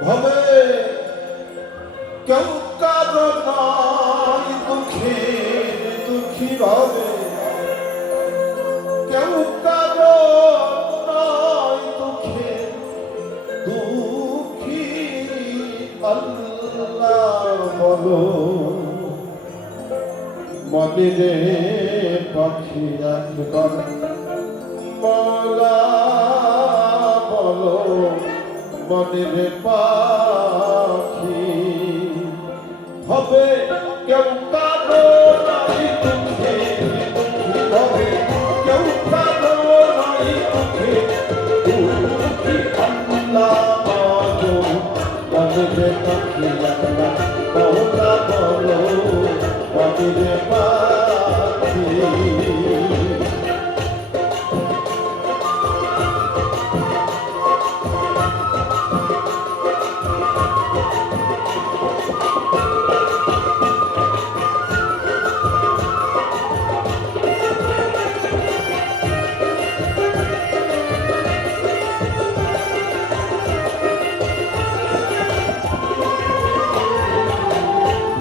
ভবে কেউ কারো নাই দুঃখে দুঃখী ভবে কেউ কারো নাই দুঃখে দুঃখী আল্লাহ বলো মদিনে পাখি একবার মৌলা বলো মদিনে পাখি হবে কেউ কারো নাই দুঃখে দুঃখী হবে কেউ কারো নাই দুঃখে দুঃখী আল্লাহ বলো মদিনে পাখি একবার মৌলা বলো মদিনে পাখি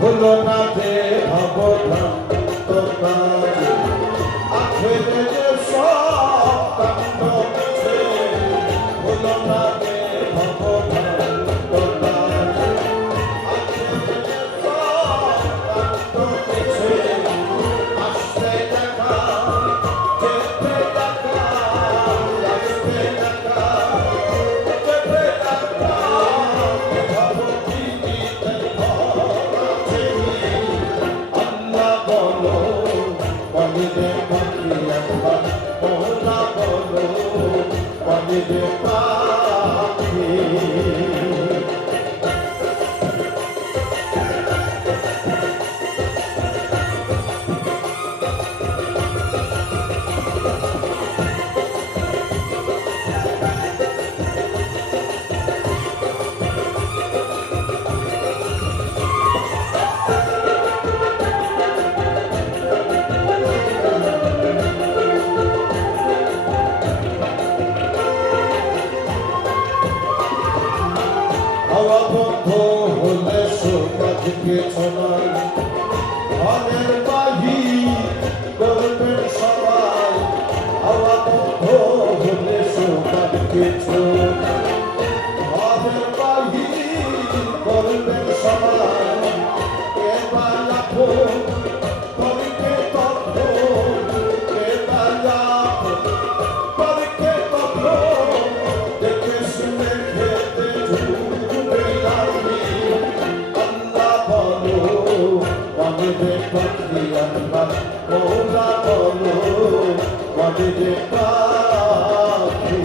ভুলো না যে ভবভ্রান্ত কাজে আখেরে যে সব কাণ্ড মিছে ভুলো না যে ভবভ্রান্ত কাজে আখেরে যে সব কাণ্ড মিছে আসতে দেখা যেতে দেখা আসতে দেখা যেতে দেখা মদিনে পাখি একবার মৌলা বলো মদিনে পাখি হাওয়া বন্ধ হলে সোপাত পেছনায় ঘরের বাহির করবেন সবাই হাওয়া বন্ধ হলে সোপাত পেছনায় ঘরের বাহির করবেন সবাই এবার লাখো তরিকে তথ্য এবার লাখো তরিকে তথ্য দেখে শুনে খেতে মদিনে পাখি একবার মৌলা বলো মদিনে পাখি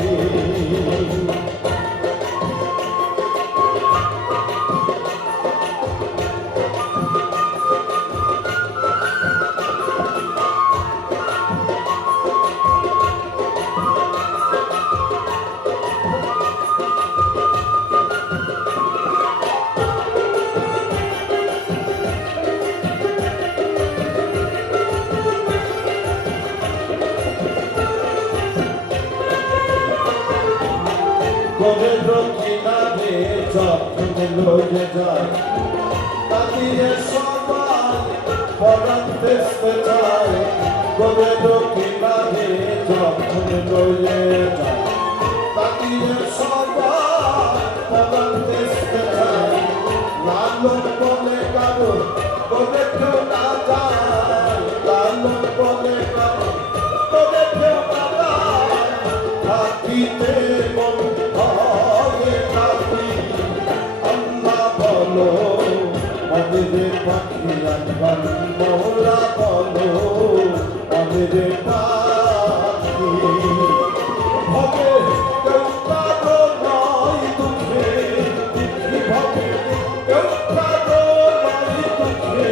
গোবেন্দ্র কিনারে যখন লয়ে যায় তাদিয়ে সবাই পরাণ দেখতে যায় গোবেন্দ্র কিনারে যখন লয়ে যায় তাদিয়ে সবাই পরাণ দেখতে যায় লালন বলে কারো তবে কেউ না যায় লালন বলে কারো তবে কেউ না যায় থাকিতে মন মদিনে পাখি একবার মৌলা বলো মদিনে পাখি ভবে কেউ কারো নাই দুঃখে দুঃখী ভবে কেউ কারো নাই দুঃখে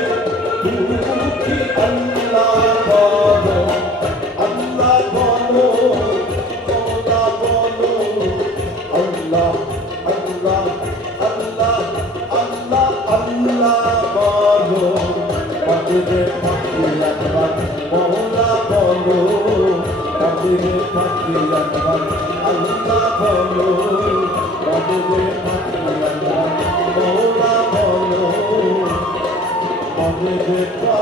দুঃখী আল্লাহ বলো মৌলা বলো আল্লাহ আল্লাহ আল্লাহ আল্লাহ আল্লাহ বলো মদিনে পাখি একবার মৌলা বলো মদিনে পাখি একবার আল্লাহ বলো মদিনে পাখি একবার দেবে